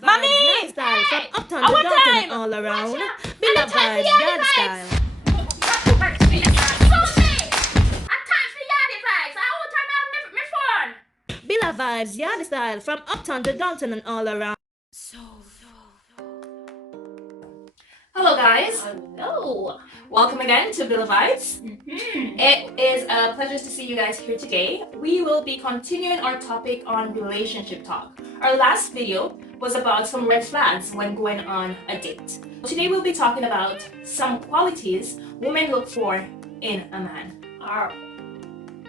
Mommy! Style from Hey! uptown I to want downtown time! and all around. Watch Billa out. vibes, I'm yard time style. for yardy vibes. I will turn on my phone. Billa vibes, yard style from uptown to downtown and all around. Hello guys, Hello. welcome again to Villa Vibes. It is a pleasure to see you guys here today. We will be continuing our topic on relationship talk. Our last video was about some red flags when going on a date. Today we'll be talking about some qualities women look for in a man. Or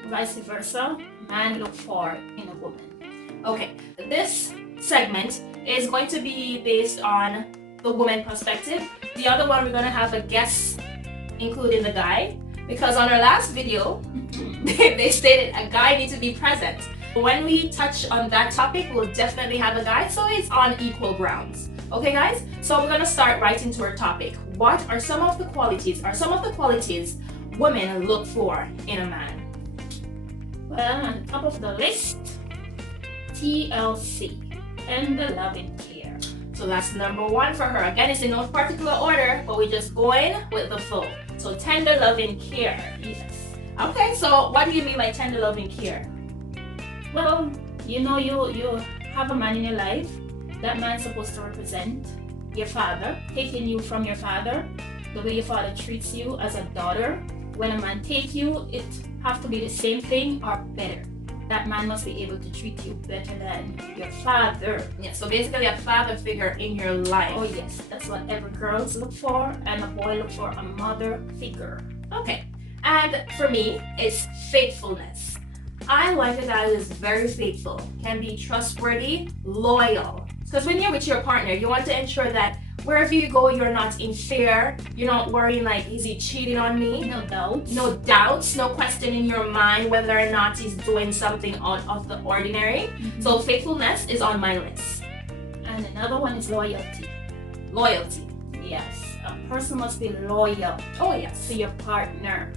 vice versa, man look for in a woman. Okay, this segment is going to be based on the woman perspective. The other one, we're going to have a guest, including the guy, because on our last video, they stated a guy needs to be present. When we touch on that topic, we'll definitely have a guy, so it's on equal grounds. Okay, guys? So we're going to start right into our topic. What are some of the qualities, women look for in a man? Well, on top of the list, TLC, tender loving care. So that's number one for her. Again, it's in no particular order, but we're just going with the flow. So tender loving care. Yes. Okay, so what do you mean by tender loving care? Well, you have a man in your life. That man's supposed to represent your father, taking you from your father, the way your father treats you as a daughter. When a man takes you, it have to be the same thing or better. That man must be able to treat you better than your father. Yeah, so basically a father figure in your life. Oh yes, that's what every girls look for, and a boy look for a mother figure. Okay, and for me, it's faithfulness. I like a guy who is very faithful, can be trustworthy, loyal. Because when you're with your partner, you want to ensure that wherever you go, you're not in fear. You're not worrying like, is he cheating on me? No doubt. No doubts, no question in your mind whether or not he's doing something out of the ordinary. So faithfulness is on my list. And another one is loyalty. Loyalty. Yes, a person must be loyal Oh yes. to your partner.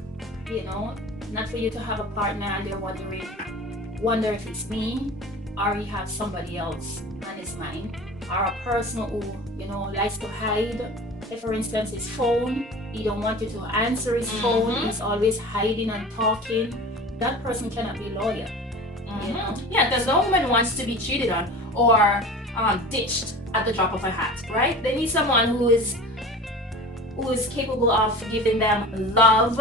You know, not for you to have a partner and they're wonder if it's me or he has somebody else on his mind. Or a person who, likes to hide. If, for instance, his phone, he don't want you to answer his phone. He's always hiding and talking. That person cannot be loyal. You know? Yeah, because no woman wants to be cheated on or ditched at the drop of a hat, right? They need someone who is capable of giving them love,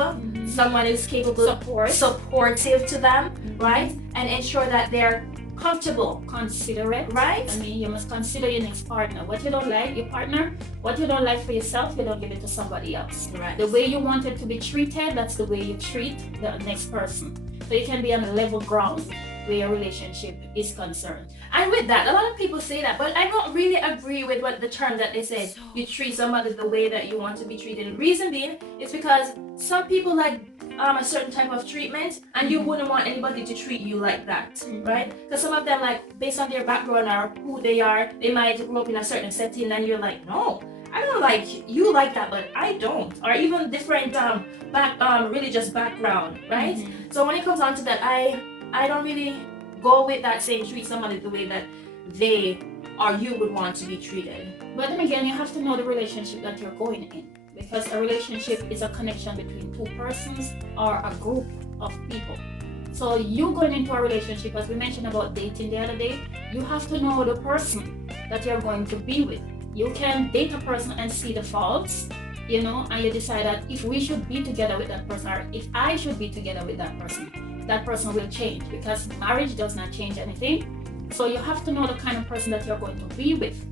someone who's capable supportive to them, right? And ensure that they're comfortable. Considerate, right? I mean, you must consider your next partner. What you don't like, your partner, what you don't like for yourself, you don't give it to somebody else. Right. The way you want it to be treated, that's the way you treat the next person. So you can be on a level ground where your relationship is concerned. And with that, a lot of people say that, but I don't really agree with what the term that they said. You treat somebody the way that you want to be treated. The reason being is because some people like a certain type of treatment, and you wouldn't want anybody to treat you like that, right? Because some of them, like based on their background or who they are, they might grow up in a certain setting, and you're like, no, I don't like you like that, but I don't. Or even different religious background, right? So when it comes down to that, I don't really go with that saying treat somebody the way that they or you would want to be treated. But then again, you have to know the relationship that you're going in, because a relationship is a connection between two persons or a group of people. So you going into a relationship, as we mentioned about dating the other day, you have to know the person that you're going to be with. You can date a person and see the faults, and you decide that if we should be together with that person, or if I should be together with that person will change, because marriage does not change anything. So you have to know the kind of person that you're going to be with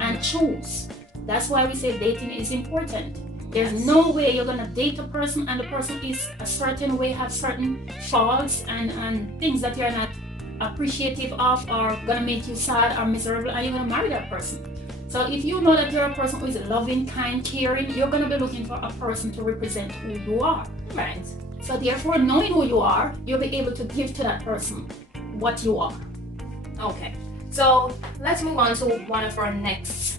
and choose. That's why we say dating is important. There's no way you're gonna date a person and the person is a certain way, have certain faults and things that you're not appreciative of, or gonna make you sad or miserable, and you're gonna marry that person. So if you know that you're a person who is loving, kind, caring, you're gonna be looking for a person to represent who you are. Right. So therefore, knowing who you are, you'll be able to give to that person what you are. Okay. So let's move on to one of our next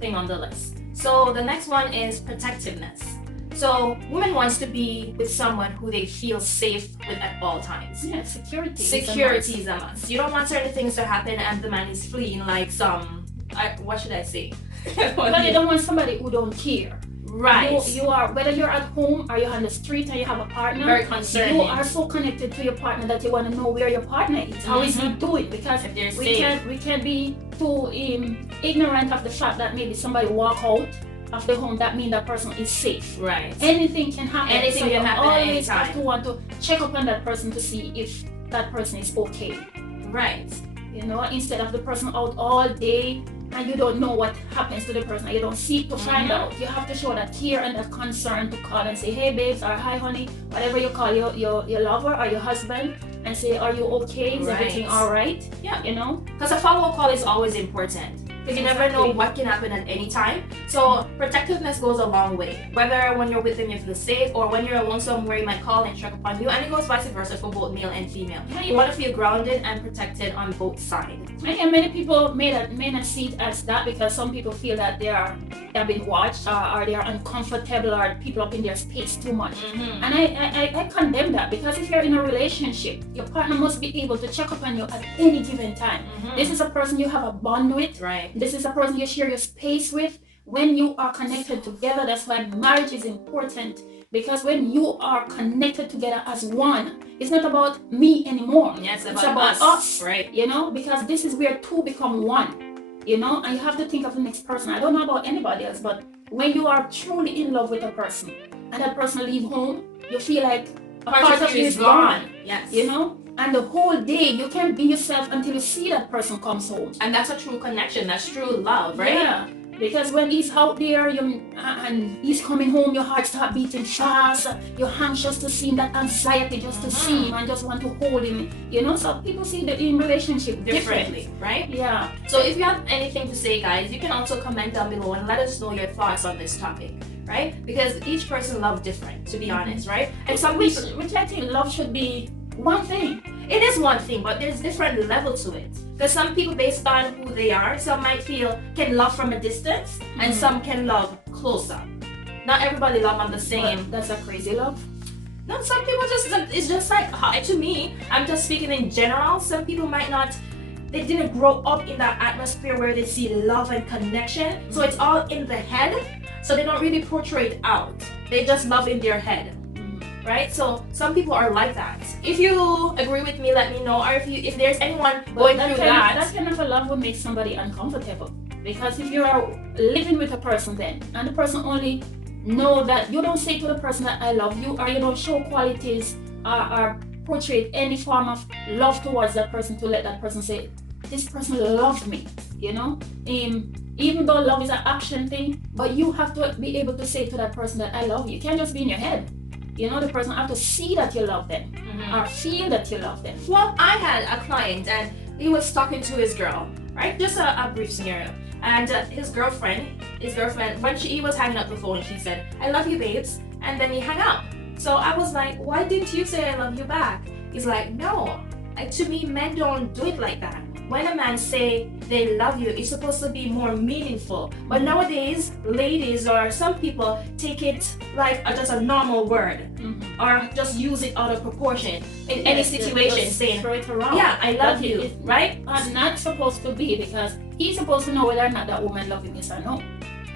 thing on the list. So the next one is protectiveness. So women wants to be with someone who they feel safe with at all times. Yeah, security. Security is a must. You don't want certain things to happen and the man is fleeing like some, what should I say? But you don't want somebody who don't care. Right. You are, whether you're at home or you're on the street and you have a partner, Very concerning. you are so connected to your partner that you want to know where your partner is. How is he doing? Because If they're we safe. can't be too ignorant of the fact that maybe somebody walk out of the home, that means that person is safe. Right. Anything can happen. Anything so can you happen at any always have time. to want to check up on that person to see if that person is okay. Right. You know, instead of the person out all day and you don't know what happens to the person, you don't seek to find out. You have to show that care and that concern to call and say, hey babes, or hi honey, whatever you call your lover or your husband, and say, are you okay? Is everything all right? Yeah. You know? Because a follow-up call is always important. Because you never know what can happen at any time. So protectiveness goes a long way. Whether when you're with them you feel safe, or when you're alone somewhere you might call and check upon you, and it goes vice versa for both male and female. You want to feel grounded and protected on both sides. And many people may not see it as that, because some people feel that they are being watched, or they are uncomfortable, or people up in their space too much. And I condemn that, because if you're in a relationship, your partner must be able to check up on you at any given time. This is a person you have a bond with. Right. This is a person you share your space with. When you are connected together, that's why marriage is important. Because when you are connected together as one, it's not about me anymore. Yeah, it's it's about us. Right. You know, because this is where two become one. You know, and you have to think of the next person. I don't know about anybody else, but when you are truly in love with a person and that person leave home, you feel like a part of you is gone. Yes. You know? And the whole day, you can't be yourself until you see that person comes home. And that's a true connection. That's true love, right? Yeah. Because when he's out there and he's coming home, your heart starts beating fast. You're anxious to see him, that anxiety just to see him and just want to hold him. You know, so people see the in relationship differently, right? Yeah. So if you have anything to say, guys, you can also comment down below and let us know your thoughts on this topic, right? Because each person loves different, to be honest, right? And some people, which I think love should be one thing. It is one thing, but there's different level to it. Because some people, based on who they are, some might feel can love from a distance, and some can love closer. Not everybody love on the same. But that's a crazy love. No, some people just, it's just like, to me, I'm just speaking in general. Some people might not, they didn't grow up in that atmosphere where they see love and connection. So it's all in the head. So they don't really portray it out. They just love in their head. Right? So some people are like that. If you agree with me, let me know. Or if there's anyone going through that. That kind of a love will make somebody uncomfortable. Because if you are living with a person then, and the person only know that you don't say to the person that I love you, or you don't show qualities or portray any form of love towards that person to let that person say, this person loves me, you know? Even though love is an action thing, but you have to be able to say to that person that I love you. You can't just be in your head. You know, the person have to see that you love them or feel that you love them. Well, I had a client and he was talking to his girl, right? Just a brief scenario. And his girlfriend, when he was hanging up the phone, she said, I love you, babes. And then he hung up. So I was like, why didn't you say I love you back? He's like, no. To me, men don't do it like that. When a man say they love you, it's supposed to be more meaningful. But nowadays, ladies or some people take it like just a normal word, or just use it out of proportion in any situation, saying, yeah, I love you, right? It's not supposed to be, because he's supposed to know whether or not that woman loves him, yes or no.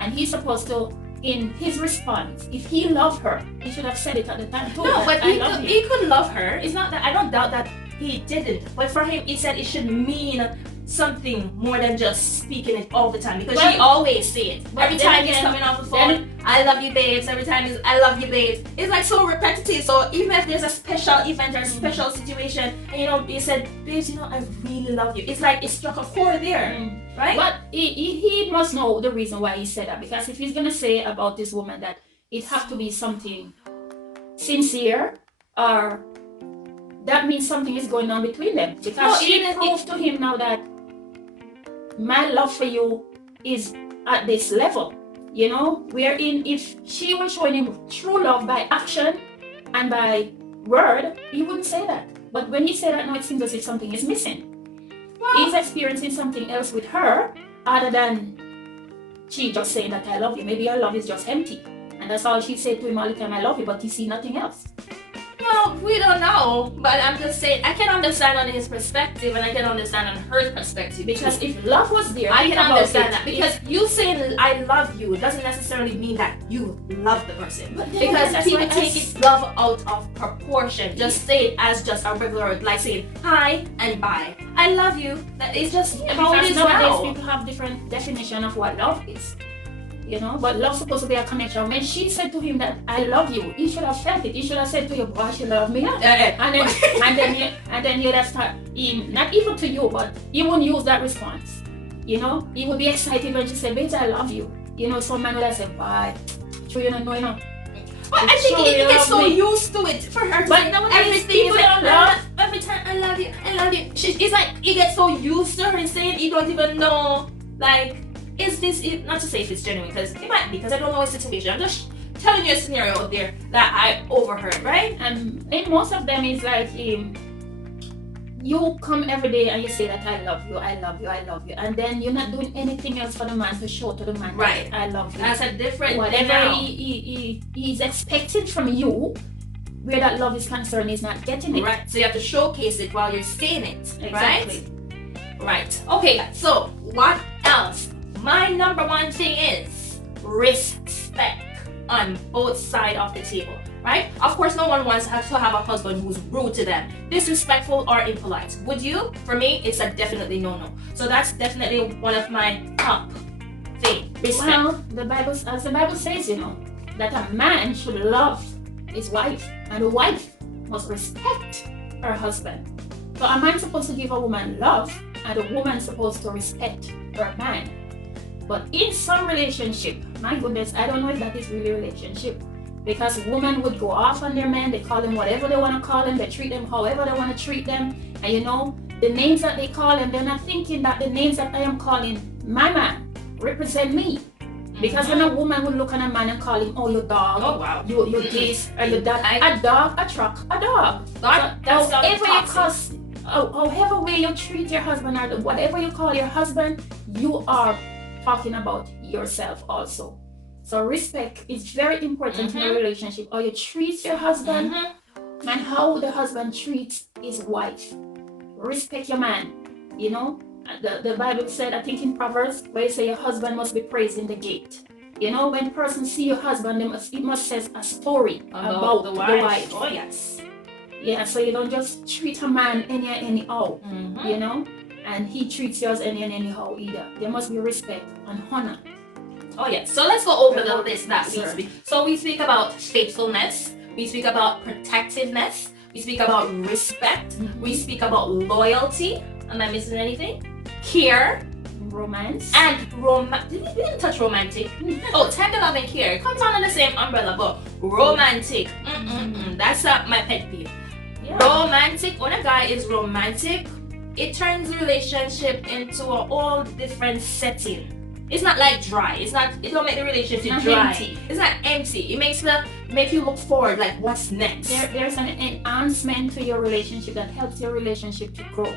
And he's supposed to, in his response, if he loved her, he should have said it at the time too. No, but he could love her. It's not that, I don't doubt that he didn't. But for him, he said it should mean something more than just speaking it all the time, because she always say it. Every time he's coming off the phone, I love you, babes. Every time he's I love you, babes. It's like so repetitive. So even if there's a special event or special situation, and you know, he said, babes, you know, I really love you. It's like it struck a chord there, right? But he must know the reason why he said that, because if he's gonna say about this woman that it have to be something sincere, or that means something is going on between them, because she proved to him now that my love for you is at this level, you know, wherein if she was showing him true love by action and by word, he wouldn't say that. But when he said that, now it seems as if something is missing. He's experiencing something else with her other than she just saying that I love you. Maybe your love is just empty, and And that's all she said to him all the time, I love you, but he see nothing else. Well, we don't know, but I'm just saying I can understand on his perspective and I can understand on her perspective. Because if love was there, I think can about understand it. that, because you saying I love you doesn't necessarily mean that you love the person, But then because that's people what take it love out of proportion. Just say it as just a regular word, like saying hi and bye. I love you. That is just how it Because is nowadays now. people have different definition of what love is. You know, but love's supposed to be a connection. When she said to him that I love you, he should have felt it. He should have said to you, boy, she love me. And then you'd have start not even to you, but he wouldn't use that response. You know, he would be excited when she said, baby, I love you. You know, some man would have said, bye. Sure you don't know, you know. Well, I think he gets so used to it for her to But say nowadays everything is people like, don't love. every time I love you, I love you. It's like he gets so used to her saying he don't even know, like, is this, not to say if it's genuine, because it might be, because I don't know his situation. I'm just telling you a scenario out there that I overheard, right? And in most of them is like you come every day and you say that I love you, I love you, I love you, and then you're not doing anything else for the man to show to the man Right. that I love you. That's a different thing Whatever now. he's expecting from you, where that love is concerned, he's not getting it. Right, so you have to showcase it while you're saying it, Exactly. right? Okay, so what else? My number one thing is respect on both sides of the table, right? Of course, no one wants to have a husband who's rude to them, disrespectful or impolite. Would you? For me, it's a definitely no-no. So that's definitely one of my top things. Respect. Well, as the Bible says, you know, that a man should love his wife, and a wife must respect her husband. So a man's supposed to give a woman love, and a woman's supposed to respect her man. But in some relationship, my goodness, I don't know if that is really a relationship. Because women would go off on their men, they call them whatever they want to call them, they treat them however they want to treat them. And you know, the names that they call them, they're not thinking that the names that I am calling my man represent me. Because when a woman would look at a man and call him, oh, you dog, Oh, wow. you this, or you that, a dog attract a dog. That's However you cause, however way you treat your husband, or whatever you call your husband, you are talking about yourself also. So respect is very important in a relationship. How you treat your husband and how the husband treats his wife. Respect your man. You know, the Bible said, I think in Proverbs, where it say your husband must be praised in the gate. You know, when person see your husband, it must say a story about the wife. Oh yes. Yeah, so you don't just treat a man anyhow. You know, and he treats yours anyhow either. There must be respect and honor. Oh yeah. So let's go over the list that we speak. So we speak about faithfulness. We speak about protectiveness. We speak about respect. We speak about loyalty. Am I missing anything? Care. Romance. And we didn't touch romantic. Oh, tender love and care. It comes under the same umbrella, but romantic. That's my pet peeve. Yeah. Romantic. When a guy is romantic, it turns the relationship into a whole different setting. It's not like dry. It don't make the relationship dry. Empty. It's not empty. It make you look forward, like what's next. There's an enhancement to your relationship that helps your relationship to grow.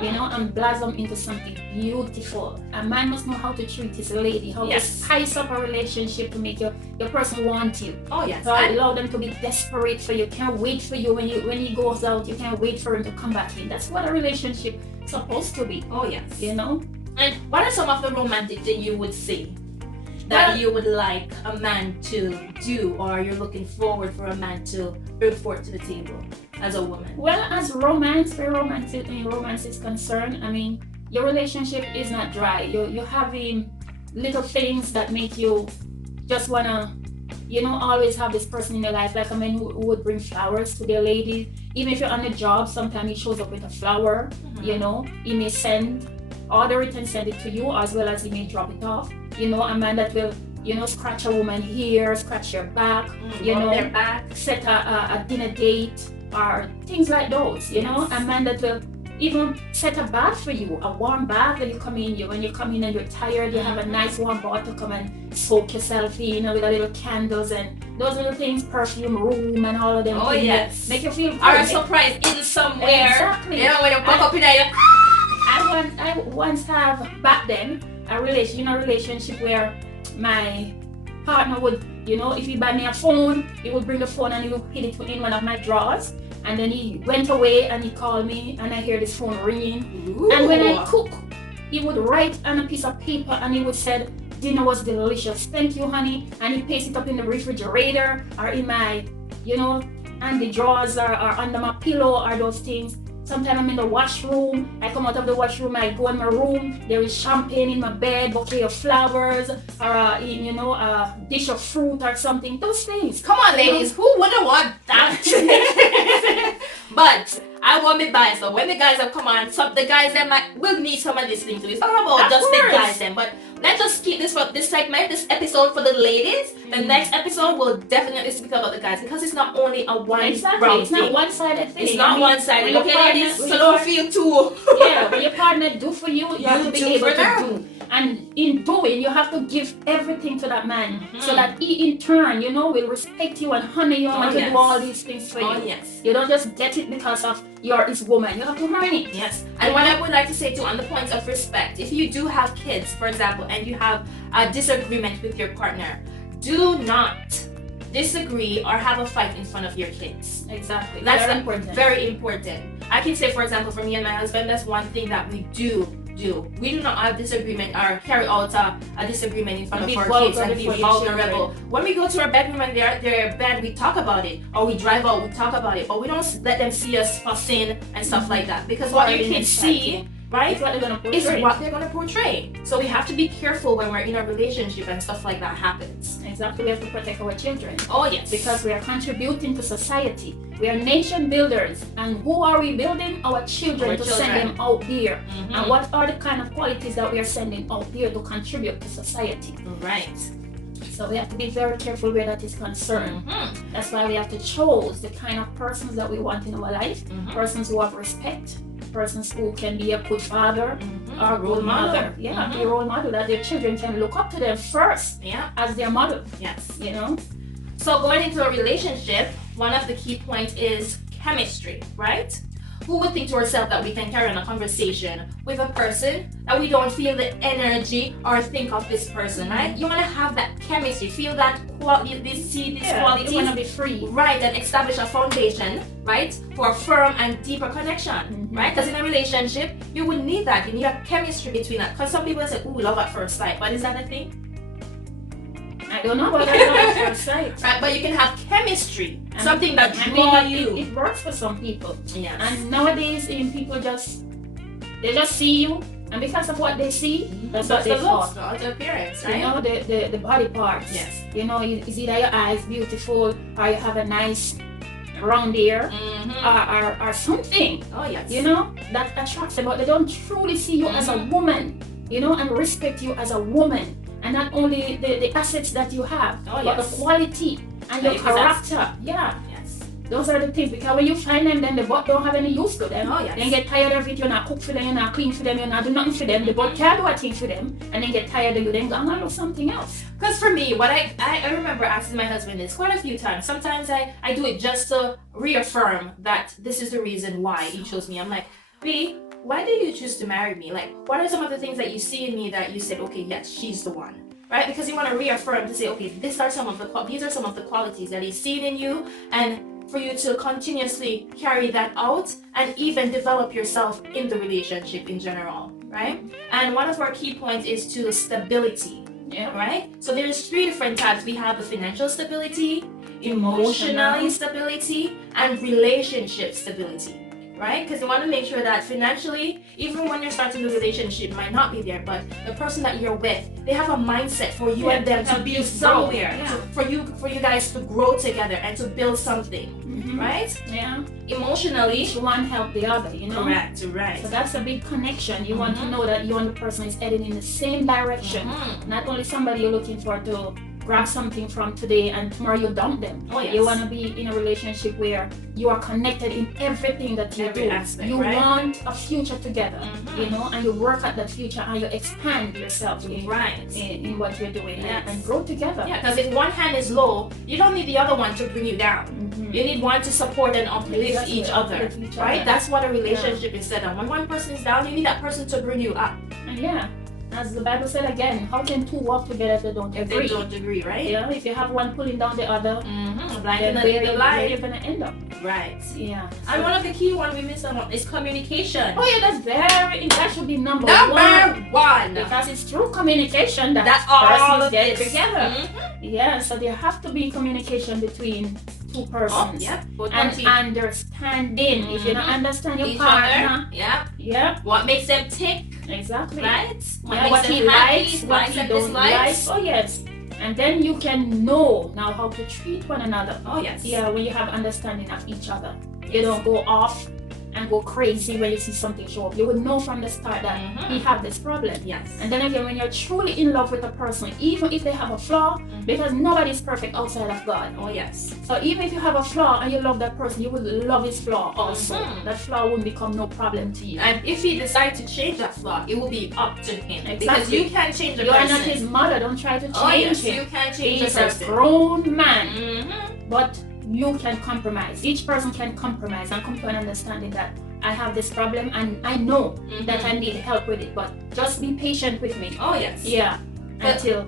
You know, and blossom into something beautiful. A man must know how to treat his lady, how to spice up a relationship to make your person want you. Oh yes. So allow them to be desperate for you. Can't wait for you when he goes out. You can't wait for him to come back in. That's what a relationship is supposed to be. Oh yes. You know. And what are some of the romantic things you would say that you would like a man to do, or you're looking forward for a man to bring forth to the table as a woman? Well, as romance is concerned, I mean, your relationship is not dry. You're having little things that make you just wanna, you know, always have this person in your life, like a man who would bring flowers to their lady. Even if you're on a job, sometimes he shows up with a flower. You know, he may order it and send it to you, as well as he may drop it off. You know, a man that will, you know, scratch a woman here, scratch your back, you know, their back. Set a dinner date or things like those. You know, a man that will even set a bath for you, a warm bath when you come in. When you come in and you're tired, you have a nice warm bath to come and soak yourself in, with a little candles and those little things, perfume, room, and all of them. Oh yes. Make you feel good. Or a surprise in somewhere. Exactly. You know, when you pop up in there. I once have back then a relationship where my partner would, if he buy me a phone, he would bring the phone and he would put it in one of my drawers. And then he went away and he called me and I hear this phone ringing. Ooh. And when I cook, he would write on a piece of paper and he would say, dinner was delicious, thank you honey. And he paste it up in the refrigerator or in my, and the drawers or under my pillow or those things. Sometimes I'm in the washroom, I come out of the washroom, I go in my room, there is champagne in my bed, bouquet of flowers, or a dish of fruit or something, those things. Come on, ladies, who wouldn't want that? But I won't be biased. So when the guys have come on, the guys that will need some of these things too. It's not about just the guys then, but let's just keep this segment, this episode for the ladies. The next episode will definitely speak about the guys because it's not only a one round thing. It's not one-sided thing. It's not one-sided. Okay, ladies, so don't feel too. Yeah, when your partner do for you, you have to be able to do. And in doing, you have to give everything to that man so that he in turn, will respect you and honor you and do all these things for you. Yes. You don't just get it because of you're his woman. You have to earn it. Yes. And what I would like to say too on the point of respect, if you do have kids, for example, and you have a disagreement with your partner, do not disagree or have a fight in front of your kids. Exactly. That's very important. Very important. I can say, for example, for me and my husband, that's one thing that we do. We do not have disagreement or carry out a disagreement in front of our kids and be vulnerable. When we go to our bedroom and they're bed, we talk about it. Or we drive out, we talk about it. But we don't let them see us fussing and stuff like that. Because what your kids see, right, is what they're going to portray. So we have to be careful when we're in a relationship and stuff like that happens. Exactly. We have to protect our children. Oh, yes. Because we are contributing to society. We are nation builders. And who are we building? Our children, send them out there. And what are the kind of qualities that we are sending out there to contribute to society? Right. So we have to be very careful where that is concerned. That's why we have to choose the kind of persons that we want in our life. Persons who have respect. Persons who can be a good father or a good mother. Yeah, be a role model that their children can look up to them first as their model. Yes. So going into a relationship, one of the key points is chemistry, right? Who would think to ourselves that we can carry on a conversation with a person that we don't feel the energy or think of this person, right? You want to have that chemistry, feel that quality, these qualities. You want to be free. Right, and establish a foundation, right, for a firm and deeper connection, right? Because in a relationship, you would need that. You need a chemistry between that. Because some people say, ooh, love at first sight. But is that a thing? I don't know what I love at first sight. Right, but you can have chemistry. Something that draws you. It works for some people. Yes. And nowadays, people just see you, and because of what they see, that's what they thought. The appearance, right? The body parts. Yes. Is either your eyes beautiful, or you have a nice round ear, or something. Oh yes. That attracts them, but they don't truly see you as a woman. And respect you as a woman. And not only the assets that you have, but the quality and your character. Yeah. Yes. Those are the things. Because when you find them, then the butt don't have any use to them. Oh, yes. Then get tired of it. You're not cook for them, you're not clean for them, you're not do nothing for them. The butt can't do a thing for them. And then get tired of you. Then go and do something else. Because for me, what I remember asking my husband this quite a few times. Sometimes I do it just to reaffirm that this is the reason why he chose me. I'm like, B, why did you choose to marry me? Like, what are some of the things that you see in me that you said, okay, yes, she's the one, right? Because you want to reaffirm to say, okay, these are some of the qualities that he's seen in you, and for you to continuously carry that out and even develop yourself in the relationship in general, right? And one of our key points is to stability, right? So there's 3 different types. We have the financial stability, emotional stability, and relationship stability. Right? Because you want to make sure that financially, even when you're starting the relationship, might not be there, but the person that you're with, they have a mindset for you and them to be somewhere, for you guys to grow together and to build something, right? Yeah. Emotionally, each one help the other, Correct, right. So that's a big connection. You want to know that you and the person is heading in the same direction. Not only somebody you're looking for to grab something from today and tomorrow you dump them. Oh, yes. You want to be in a relationship where you are connected in everything that you do. Aspect, you right? want a future together, and you work at that future and you expand yourself in what you're doing and grow together. Yeah, because if one hand is low, you don't need the other one to bring you down. You need one to support and uplift each other, right? That's what a relationship is set on. When one person is down, you need that person to bring you up. As the Bible said again, how can two walk together if they don't If agree? they don't agree, right? Yeah, if you have one pulling down the other, Blind then cannot where, lead the where blind. you're gonna end up. Right. Yeah. And one of the key one we missed on is communication. Oh yeah, that should be number Number one. Because it's through communication that That's all persons of get this. together. Yeah, so there have to be communication between two persons. Yep. Both And parties. understanding. If you don't understand your Each partner, other. Yeah. yeah, What makes them tick, exactly. right? Yeah, what makes he them happy, likes, what likes he and don't like. dislikes. Oh yes. And then you can know now how to treat one another. Oh yes. Yeah, when you have understanding of each other. You don't go off and go crazy when you see something show up. You would know from the start that he have this problem. Yes. And then again, when you're truly in love with a person, even if they have a flaw, because nobody's perfect outside of God. Oh yes. So even if you have a flaw and you love that person, you would love his flaw also. That flaw won't become no problem to you. And if he decides to change that flaw, it will be up to him. Exactly. Because you can't change the You person. are not his mother. Don't try to change Oh yes, him. you can't change the He's a person. grown man. But you can compromise. Each person can compromise and come to an understanding that I have this problem and I know that I need help with it. But just be patient with me. Oh yes. Yeah. Until,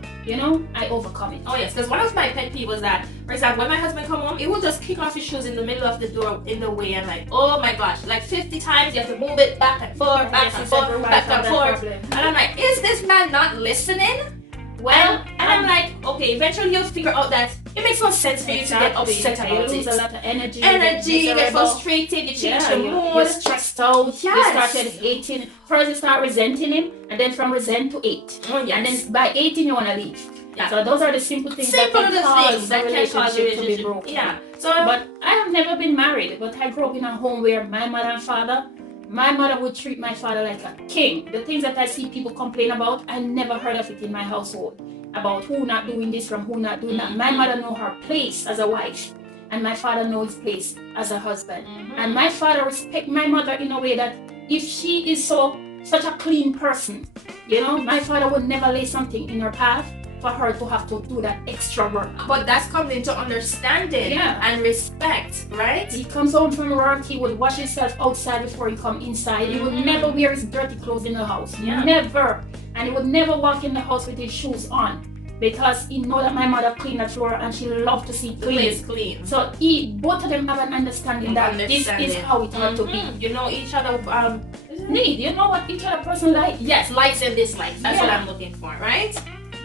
I overcome it. Oh yes, because one of my pet peeves was that, for example, when my husband come home, he will just kick off his shoes in the middle of the door in the way and like, oh my gosh, like 50 times you have to move it back and forth, back and forth, back and forth. And I'm like, is this man not listening? Well, and I'm like, okay, eventually you'll figure out that it makes no sense for you to get upset you about lose it. a lot of energy. You get frustrated, you change your mood. You're stressed out. Yes. You started hating. First you start resenting him, and then from resent to hate. Oh, yes. And then by 18 you want to leave. Yeah. So those are the simple things Simple that little can things cause that the can cause a relationship to be relationship. broken. Yeah. So, But I have never been married, but I grew up in a home where my mother and father, my mother would treat my father like a king. The things that I see people complain about, I never heard of it in my household. About who not doing this from who not doing that. My mother know her place as a wife, and my father know his place as a husband. And my father respect my mother in a way that if she is such a clean person, my father would never lay something in her path for her to have to do that extra work. but that's coming to understanding and respect, right? He comes home from work, he would wash himself outside before he come inside. He would never wear his dirty clothes in the house. Never. And he would never walk in the house with his shoes on. Because he know that my mother clean the floor and she love to see The place clean. clean. So both of them have an understanding that this is how it ought to be. You know each other. Need, you know what each other person like? Yes, likes and dislikes. That's what Yeah. I'm looking for, right?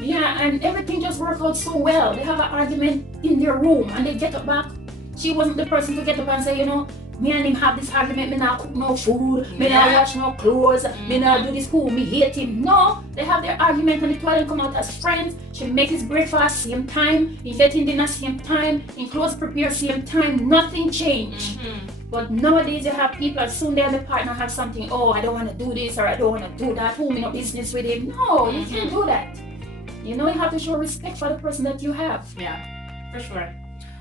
Yeah, and everything just work out so well. They have an argument in their room and they get up back. She wasn't the person to get up and say, me and him have this argument, me not cook no food, me not wash no clothes, me not do this food, me hate him. No, they have their argument and the two of them come out as friends. She make his breakfast same time, he get in dinner same time, in clothes prepare same time, nothing changed. But nowadays you have people, as soon as the partner have something, I don't want to do this or I don't want to do that, me no business with him. No, you can't do that. You have to show respect for the person that you have. Yeah, for sure.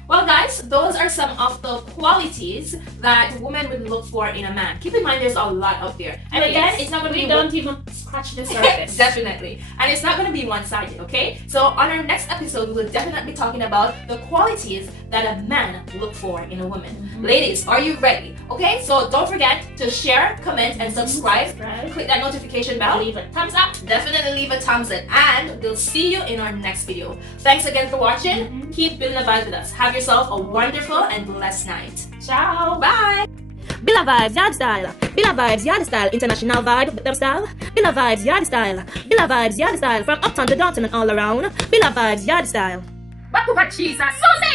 Well, guys, those are some of the qualities that women would look for in a man. Keep in mind, there's a lot out there. And again, it's not going to be... We don't even scratch the surface. Definitely. And it's not going to be one-sided, okay? So on our next episode, we will definitely be talking about the qualities that a man look for in a woman. Ladies, are you ready? Okay, so don't forget to share, comment, and subscribe. Click that notification bell. Leave a thumbs up. Definitely leave a thumbs up. And we'll see you in our next video. Thanks again for watching. Keep building a vibe with us. Have yourself a wonderful and blessed night. Ciao. Bye. Billa Vibes Yard Style. Billa Vibes Yard Style. International vibe them style. Billa Vibes Yard Style. Billa Vibes Yard Style. From uptown to downtown and all around. Billa Vibes Yard Style. Back over Jesus. Susie!